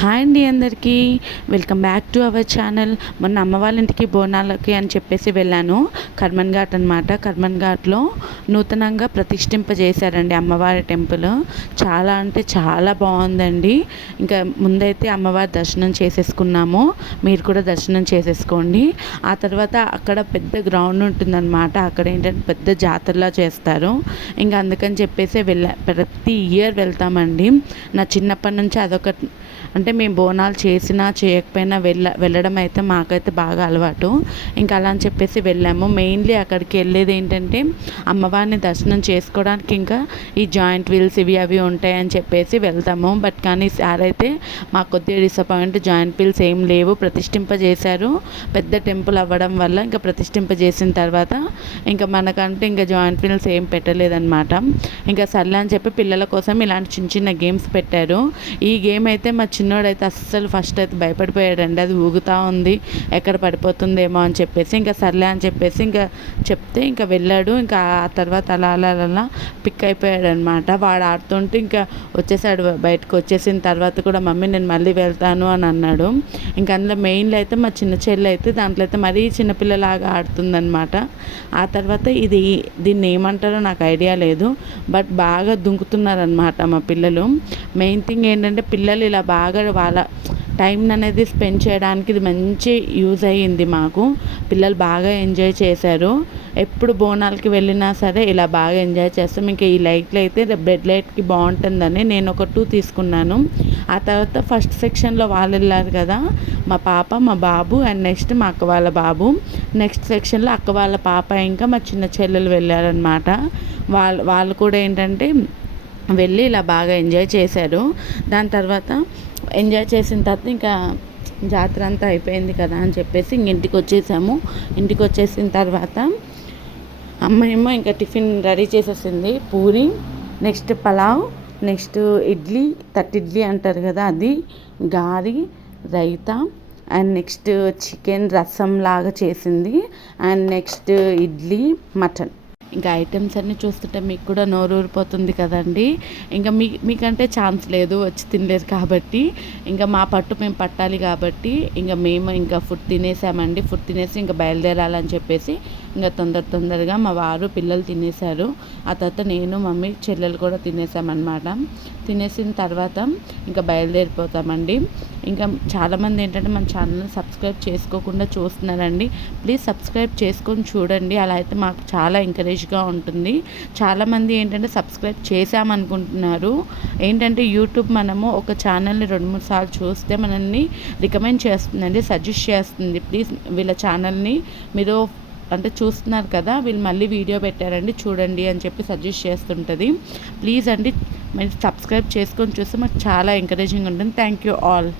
Hi అండి అందరికీ. Welcome back to our channel. మొన్న అమ్మ వాళ్ళ ఇంటికి బోనాలకి అని చెప్పేసి వెళ్ళాను. కర్మన్ ఘాట్ అనమాట కర్మన్ ఘాట్లో నూతనంగా ప్రతిష్ఠింపజేశారండి అమ్మవారి టెంపుల్. చాలా అంటే చాలా బాగుందండి. ఇంకా ముందైతే అమ్మవారి దర్శనం చేసేసుకున్నాము. మీరు కూడా దర్శనం చేసేసుకోండి. ఆ తర్వాత అక్కడ పెద్ద గ్రౌండ్ ఉంటుందన్నమాట. అక్కడ ఏంటంటే పెద్ద జాతరలా చేస్తారు. ఇంకా అందుకని చెప్పేసి వెళ్ళ ప్రతి ఇయర్ వెళ్తామండి. నా చిన్నప్పటి నుంచి అదొక అంటే మేము బోనాలు చేసినా చేయకపోయినా వెళ్ళ వెళ్ళడం అయితే మాకైతే బాగా అలవాటు. ఇంకా అలా అని చెప్పేసి వెళ్ళాము. మెయిన్లీ అక్కడికి వెళ్ళేది ఏంటంటే అమ్మవారిని దర్శనం చేసుకోవడానికి ఇంకా ఈ జాయింట్ వీల్స్ ఇవి అవి ఉంటాయని చెప్పేసి వెళ్తాము. బట్ కానీ సార్ అయితే మాకు కొద్దిగా డిసప్పాయింట్ జాయింట్ వీల్స్ ఏం లేవు. ప్రతిష్ఠింపజేశారు. పెద్ద టెంపుల్ అవ్వడం వల్ల ఇంకా ప్రతిష్ఠింపజేసిన తర్వాత ఇంకా మనకంటే ఇంకా జాయింట్ వీల్స్ ఏం పెట్టలేదన్నమాట. ఇంకా సర్లే అని చెప్పి పిల్లల కోసం ఇలాంటి చిన్న చిన్న గేమ్స్ పెట్టారు. ఈ గేమ్ అయితే మా చిన్నోడైతే అస్సలు ఫస్ట్ అయితే భయపడిపోయాడండి. అది ఊగుతూ ఉంది. ఎక్కడ పడిపోతుందేమో అని చెప్పేసి ఇంకా సర్లే అని చెప్పేసి ఇంకా చెప్తే ఇంకా వెళ్ళాడు. ఇంకా ఆ తర్వాత అలా అలా అలా పిక్ అయిపోయాడు అనమాట వాడు ఆడుతుంటే ఇంకా వచ్చేసాడు బయటకు. వచ్చేసిన తర్వాత కూడా మమ్మీ నేను మళ్ళీ వెళ్తాను అని అన్నాడు. ఇంకా అందులో మెయిన్లో అయితే మా చిన్న చెల్లి అయితే దాంట్లో అయితే మరీ చిన్నపిల్లలాగా ఆడుతుందనమాట. ఆ తర్వాత ఇది దీన్ని ఏమంటారో నాకు ఐడియా లేదు. బట్ బాగా దుంకుతున్నారనమాట మా పిల్లలు. మెయిన్ థింగ్ ఏంటంటే పిల్లలు ఇలా బాగా వాళ్ళ టైం అనేది స్పెండ్ చేయడానికి ఇది మంచి యూజ్ అయ్యింది మాకు. పిల్లలు బాగా ఎంజాయ్ చేశారు. ఎప్పుడు బోనాలకి వెళ్ళినా సరే ఇలా బాగా ఎంజాయ్ చేస్తాం. ఇంకా ఈ లైట్లు అయితే బెడ్ లైట్కి బాగుంటుందని నేను ఒక టూ తీసుకున్నాను. ఆ తర్వాత ఫస్ట్ సెక్షన్లో వాళ్ళు వెళ్ళారు కదా మా పాప మా బాబు అండ్ నెక్స్ట్ మా అక్క వాళ్ళ బాబు. నెక్స్ట్ సెక్షన్లో అక్క వాళ్ళ పాప ఇంకా మా చిన్న చెల్లెలు వెళ్ళారనమాట వాళ్ళు వాళ్ళు కూడా ఏంటంటే వెళ్ళి ఇలా బాగా ఎంజాయ్ చేశారు. దాని తర్వాత ఎంజాయ్ చేసిన తర్వాత ఇంకా జాతర అంతా అయిపోయింది కదా అని చెప్పేసి ఇంక ఇంటికి వచ్చేసాము. ఇంటికి వచ్చేసిన తర్వాత అమ్మ ఏమో ఇంకా టిఫిన్ రెడీ చేసేసింది. పూరి నెక్స్ట్ పలావ్ నెక్స్ట్ ఇడ్లీ తట్టి ఇడ్లీ అంటారు కదా అది గారి raita and next chicken rasam లాగా చేసింది. And next idli mutton. ఇంకా ఐటమ్స్ అన్నీ చూస్తుంటే మీకు కూడా నోరు ఊరిపోతుంది కదండి. ఇంకా మీ మీకంటే ఛాన్స్ లేదు వచ్చి తినలేదు కాబట్టి. ఇంకా మా పట్టు మేము పట్టాలి కాబట్టి ఇంకా మేము ఇంకా ఫుడ్ తినేసామండి. ఫుడ్ తినేసి ఇంకా బయలుదేరాలని చెప్పేసి ఇంకా తొందర తొందరగా మా వారు పిల్లలు తినేశారు. ఆ తర్వాత నేను మమ్మీ చెల్లెలు కూడా తినేసామన్నమాట. తినేసిన తర్వాత ఇంకా బయలుదేరిపోతామండి. ఇంకా చాలామంది ఏంటంటే మన ఛానల్ సబ్స్క్రైబ్ చేసుకోకుండా చూస్తున్నారండి. ప్లీజ్ సబ్స్క్రైబ్ చేసుకొని చూడండి. అలా అయితే మాకు చాలా ఎంకరేజ్ ఎంకరేజ్గా ఉంటుంది. చాలామంది ఏంటంటే సబ్స్క్రైబ్ చేశామనుకుంటున్నారు. ఏంటంటే యూట్యూబ్ మనము ఒక ఛానల్ని రెండు మూడు సార్లు చూస్తే మనల్ని రికమెండ్ చేస్తుందండి సజెస్ట్ చేస్తుంది. ప్లీజ్ వీళ్ళ ఛానల్ని మీరు అంటే చూస్తున్నారు కదా వీళ్ళు మళ్ళీ వీడియో పెట్టారండి చూడండి అని చెప్పి సజెస్ట్ చేస్తుంటుంది. ప్లీజ్ అండి మీరు సబ్స్క్రైబ్ చేసుకొని చూస్తే మాకు చాలా ఎంకరేజింగ్ ఉంటుంది. Thank you all